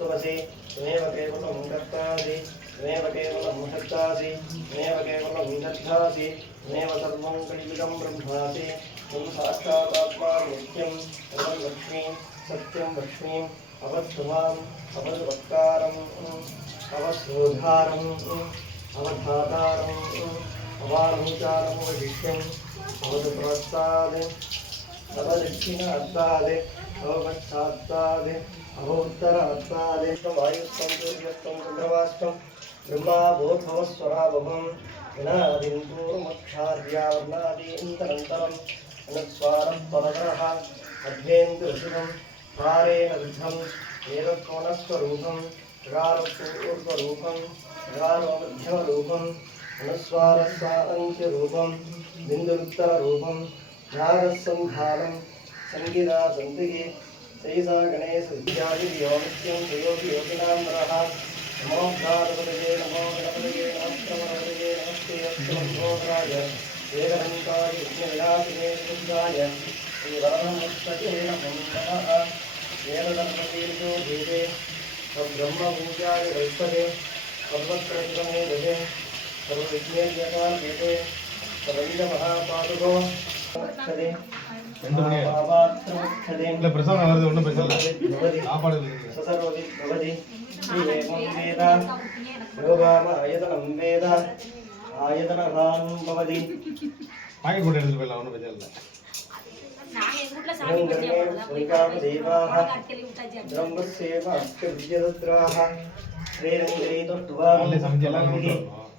त्वमसि त्वमेव केवलं कर्तासि त्वमेव केवलं महत्तासि त्वमेव केवलं दग्धासि त्वमेव सर्वं कलियुगं ब्रह्मासि। त्वं साक्षादात्मा नित्यं त्वं लक्ष्मीं, सत्यं लक्ष्मीम् अवत्वमाम् अवद्वक्कारम् अवस्रोधारम् अवधातारम् अवानुचारम् वशिष्यम् अवधप्रस्ताद् अवदक्षिणात्ताद् अवपश्चात्ताद् अवोत्तरात्ताद् वायुस्तं सूर्यस्तं चन्द्रवास्तं ब्रह्मा बोधवस्वरावभं विनादिं पूर्वमक्षार्यावर्णादीन्तरन्तरम् अनुस्वारः परतरः अध्येन्दुरसिकं पारेण विद्धं एतत्कोणस्वरूपं ऋगारपूर्वरूपं ऋगारोमध्यमरूपम् अनुस्वारस्वान्त्यरूपं बिन्दुरुत्तररूपं ध्यानसन्धानं श्रीसा गणेश नमो। प्रातपदये नमो गणपदये नमस्त्रमणपदये नमस्ते अस्तमहोदराय वेदहन्ताय यज्ञविलासिने ரெண்டு மணி இல்ல பிரசவம் வருது ஒன்றும் பிரச்சனை இல்லை. சாப்பாடு சசர்வதி பவதி ஸ்ரீவேகம் வேத யோகாம ஆயதனம் வேத ஆயதன ராம்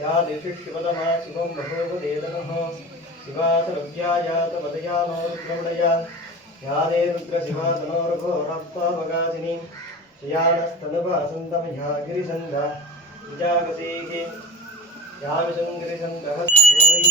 या दिशिशिवतमा शिवं बभूवदेदनः। शिवासरव्यायातपदया नोरुद्रमणया या दे रुद्रशिवासनोरुघोरप्पापगासिनी श्रियाणस्तनुभासन्तमया गिरिसन्ध विजागसेः या विशङ्गिरिसन्दः गोवै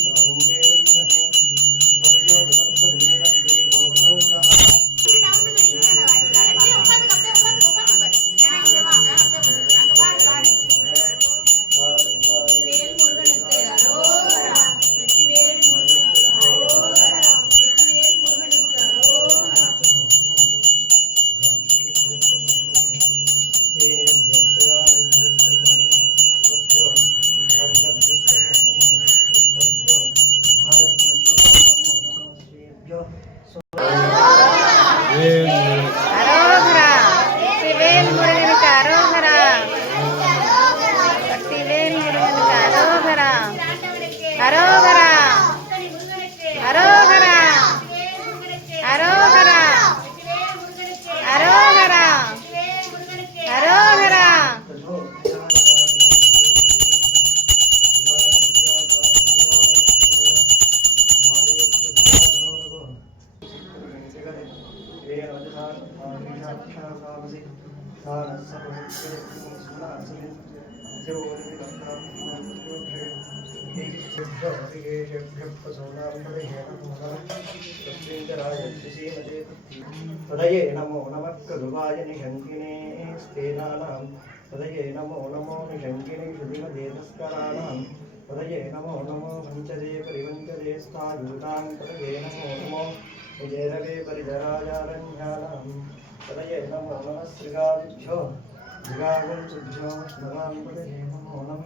तदये नमो नमः कृवाय निशङ्किने स्तेनानां तदये नमो नमो निशङ्किने श्रुतिमदेतस्कराणां तदये नमो नमो पञ्चदे परिपञ्चदे स्थायूतां तदये नमो नमो విజయనగరే పరిధరాజారణ్యానాం తదయ నమో మనస్రిగాభ్యో మృగాగం శుభ్యో నమామి పదేమోనం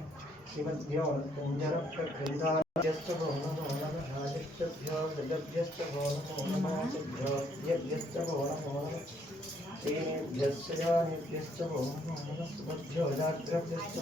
శివద్భ్యో కుంజరప్రఖండాభ్యస్తో నమో నమ రాజభ్యో గజభ్యస్తో నమో నమాభ్యో యభ్యస్తో నమో నమ శ్రీభ్యస్యానిభ్యస్తో నమో నమ సుభ్యో జాగ్రభ్యస్తో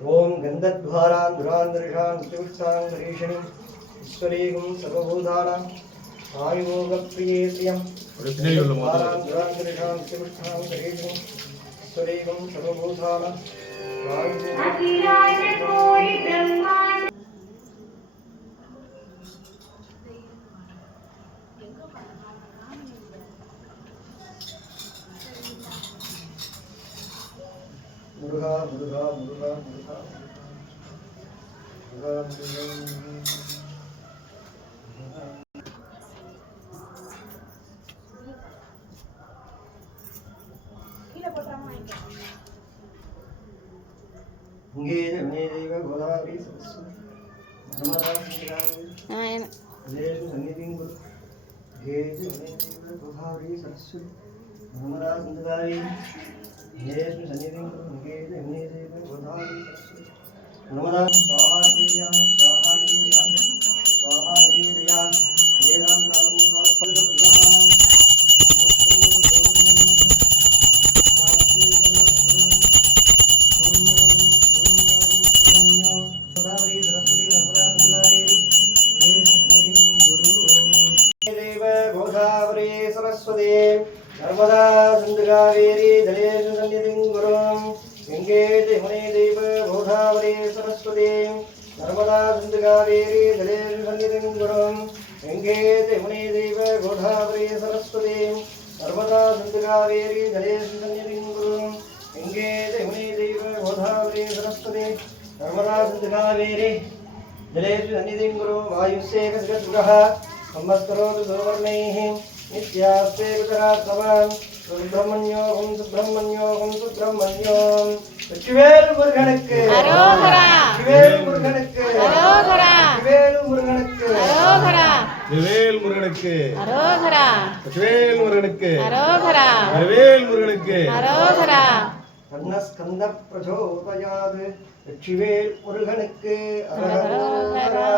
ఓం గంధద్వారాన్ దురాంధ్రిషాన్ సువిష్టాం భీషణి ఈశ్వరీగం సర్వభూతానాం ఆయుగప్రియేత్యం దురాంధ్రిషాం సువిష్టాం భీషణి ఈశ్వరీగం సర్వభూతానాం ఆయుగోగప్రియేత్యం మురుగా మురుగా మురుగా మురుగా మురుగా ఇంగేజ వినేదేవ గోదావరి సరస్వతి నర్మదా సింగారి ఆయన లేషు సన్నిధింగులు గేజ వినేదేవ గోదావరి సరస్వతి నర్మదా भूमरा सुंदकारी जयेश शनिदेव मुकेश अग्निदेव गोधारी नमदा स्वाहा देव्याम நர்மதா சிந்து காவேரி ஜலேஷு சந்நிதிம் குரும். கங்கே ஜெயமுனே தெய்வ போதாவரி சரஸ்வதி. நர்மதா சிந்து காவேரி ஜலேஷு சந்நிதிம் குரும். கங்கே ஜெயமுனே தெய்வ போதாவரி சரஸ்வதி. நர்மதா சிந்து காவேரி ஜலேஷு சந்நிதிம் குரும். கங்கே ஜெயமுனே தெய்வ போதாவரி சரஸ்வதி. நர்மதா சிந்து காவேரி ஜலேஷு சந்நிதிம் குரும். வாயுசேகசிகதுரः संवत्सरो दुर्वर्णैः नित्यास्ते वितरात्मः சுப்பிரமணியோகம் சுப்பிரமணியோகம் சுப்பிரமணியோம். வெற்றிவேல் முருகனுக்கு. வெற்றிவேல் முருகனுக்கு. வெற்றிவேல் முருகனுக்கு. வெற்றிவேல் முருகனுக்கு. வெற்றிவேல் முருகனுக்கு. வெற்றிவேல் முருகனுக்கு. கர்ணஸ்கந்த பிரச்சோதயாது வெற்றிவேல் முருகனுக்கு. அரகரோகரா